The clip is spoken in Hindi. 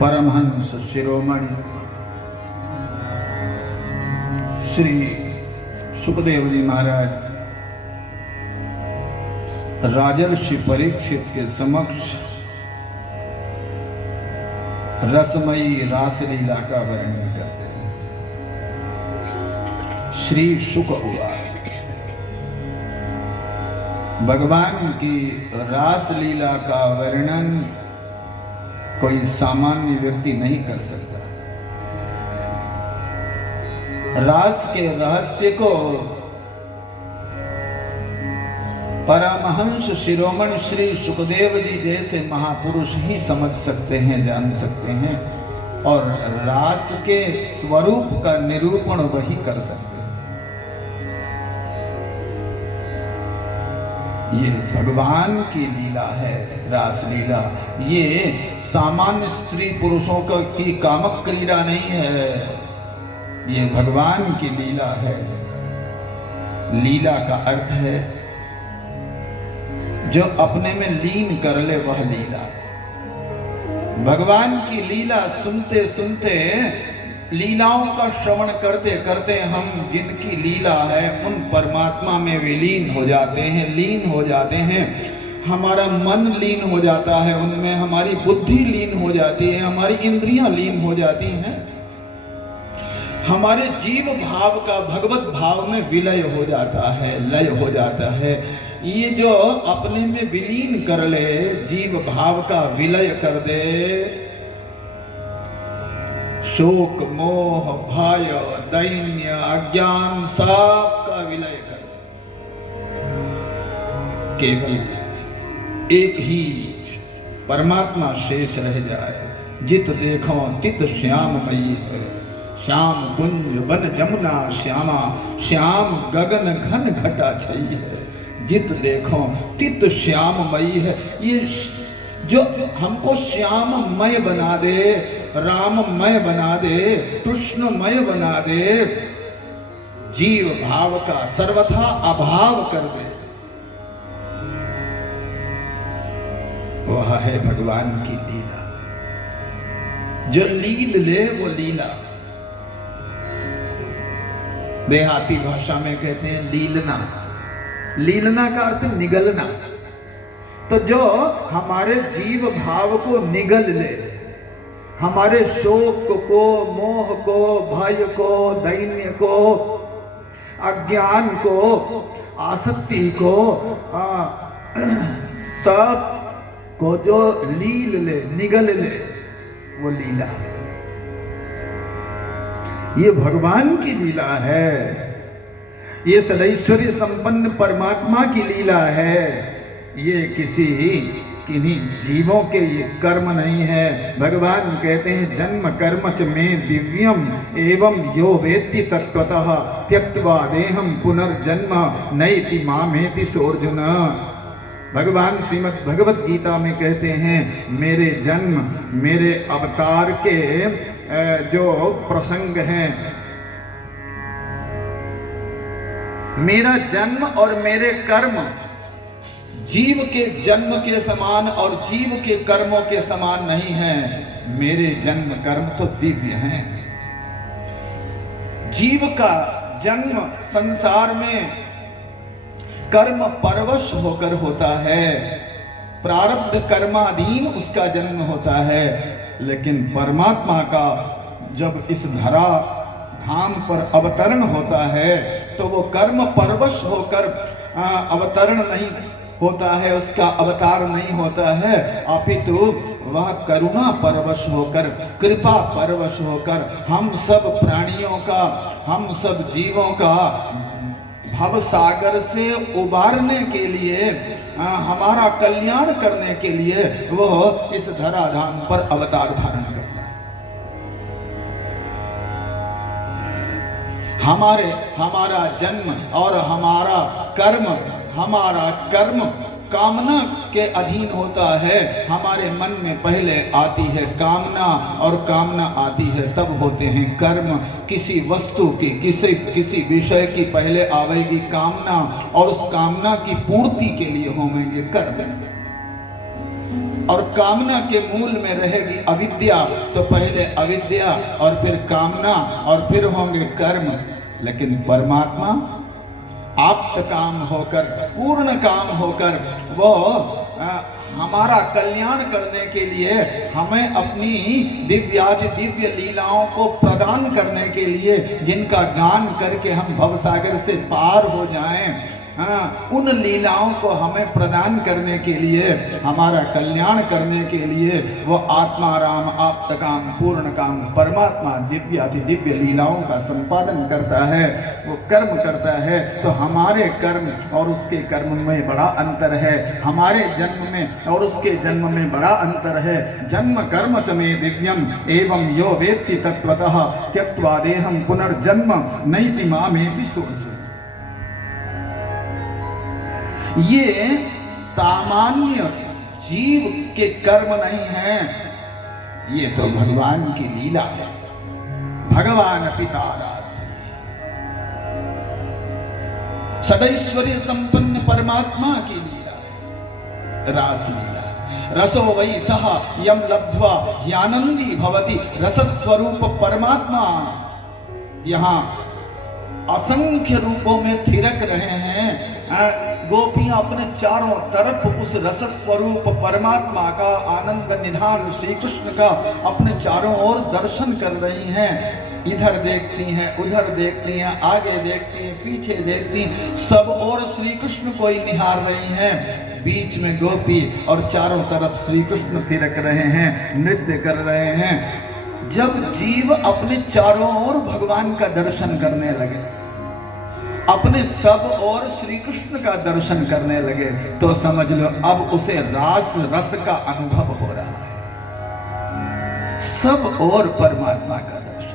परमहंस शिरोमणि श्री सुखदेव जी महाराज राजर्षि परीक्षित के समक्ष रसमयी रासलीला का वर्णन करते हैं। श्री शुक उवाच, भगवान की रासलीला का वर्णन कोई सामान्य व्यक्ति नहीं कर सकता। रास के रहस्य को परमहंस शिरोमणि श्री सुखदेव जी जैसे महापुरुष ही समझ सकते हैं, जान सकते हैं, और रास के स्वरूप का निरूपण वही कर सकते हैं। ये भगवान की लीला है, रास लीला। ये सामान्य स्त्री पुरुषों की कामक क्रीड़ा नहीं है, ये भगवान की लीला है। लीला का अर्थ है जो अपने में लीन कर ले, वह लीला। भगवान की लीला सुनते सुनते, लीलाओं का श्रवण करते करते हम जिनकी लीला है उन परमात्मा में विलीन हो जाते हैं, लीन हो जाते हैं। हमारा मन लीन हो जाता है उनमें, हमारी बुद्धि लीन हो जाती है, हमारी इंद्रियां लीन हो जाती हैं, हमारे जीव भाव का भगवत भाव में विलय हो जाता है, लय हो जाता है। ये जो अपने में विलीन कर ले, जीव भाव का विलय कर दे, शोक मोह भय दैन्य अज्ञान सब का विलय कर दे, केवल एक ही परमात्मा शेष रह जाए। जित देखो तित श्याममयी है, श्याम कुंज बन जमुना श्यामा, श्याम गगन घन घटा छई है। जित देखो तित श्याममयी है। ये जो हमको श्याममय बना दे, राममय बना दे, कृष्णमय बना दे, जीव भाव का सर्वथा अभाव कर दे, वह है भगवान की लीला। जो लील ले वो लीला। देहाती भाषा में कहते हैं लीलना। लीलना का अर्थ निगलना। तो जो हमारे जीव भाव को निगल ले, हमारे शोक को, मोह को, भय को, दैन्य को, अज्ञान को, आसक्ति को, सब को जो लील ले, निगल ले, वो लीला है। ये भगवान की लीला है, ये सदैश्वर्य संपन्न परमात्मा की लीला है। ये किन्हीं जीवों के ये कर्म नहीं है। भगवान कहते हैं जन्म कर्म च में दिव्यम एवं यो वेत्ति तत्त्वतः त्यक्त्वा देहम पुनर्जन्म नैति मामेति सोऽर्जुन। भगवान श्रीमद् भगवत गीता में कहते हैं मेरे जन्म, मेरे अवतार के जो प्रसंग हैं, मेरा जन्म और मेरे कर्म जीव के जन्म के समान और जीव के कर्मों के समान नहीं हैं। मेरे जन्म कर्म तो दिव्य हैं। जीव का जन्म संसार में कर्म परवश होकर होता है, प्रारब्ध कर्माधीन उसका जन्म होता है। लेकिन परमात्मा का जब इस धरा धाम पर अवतरण होता है तो वो कर्म परवश होकर अवतरण नहीं होता है, उसका अवतार नहीं होता है, अपितु वह करुणा परवश होकर, कृपा परवश होकर हम सब प्राणियों का, हम सब जीवों का भव सागर से उबारने के लिए, हमारा कल्याण करने के लिए वो इस धराधाम पर अवतार धारण करता है। हमारा जन्म और हमारा कर्म कामना के अधीन होता है। हमारे मन में पहले आती है कामना और कामना आती है तब होते हैं कर्म। किसी वस्तु की, किसी विषय की पहले आवेगी कामना और उस कामना की पूर्ति के लिए होंगे कर्म। और कामना के मूल में रहेगी अविद्या, तो पहले अविद्या और फिर कामना और फिर होंगे कर्म। लेकिन परमात्मा आप्त काम होकर, पूर्ण काम होकर, वो हमारा कल्याण करने के लिए, हमें अपनी दिव्य लीलाओं को प्रदान करने के लिए, जिनका गान करके हम भवसागर से पार हो जाएं, उन लीलाओं को हमें प्रदान करने के लिए, हमारा कल्याण करने के लिए वो आत्मा राम आप्त काम पूर्ण काम परमात्मा दिव्य अति दिव्य लीलाओं का संपादन करता है, वो कर्म करता है। तो हमारे कर्म और उसके कर्म में बड़ा अंतर है, हमारे जन्म में और उसके जन्म में बड़ा अंतर है। जन्म कर्म च मे दिव्यम एवं यो वेत्ति तत्वतः त्यक्त्वा देहं पुनर्जन्म नैति मामेति सोच। ये सामान्य जीव के कर्म नहीं है, ये तो भगवान की लीला है, भगवान पिता सदैश्वर्य संपन्न परमात्मा की लीला है, रास लीला। रसो वै सह यम लब्ध्वा ह्यानंदी भवति, रस स्वरूप परमात्मा यहाँ असंख्य रूपों में थिरक रहे हैं। गोपियां अपने चारों तरफ उस रस स्वरूप परमात्मा का आनंद निधान श्री कृष्ण का अपने चारों ओर दर्शन कर रही हैं। इधर देखती हैं, उधर देखती हैं, आगे देखती हैं, पीछे देखती हैं, सब और श्री कृष्ण को ही निहार रही हैं। बीच में गोपी और चारों तरफ श्री कृष्ण थिरक रहे हैं, नृत्य कर रहे हैं। जब जीव अपने चारों ओर भगवान का दर्शन करने लगे, अपने सब और श्री कृष्ण का दर्शन करने लगे, तो समझ लो अब उसे रास रस का अनुभव हो रहा है। सब और परमात्मा का दर्शन।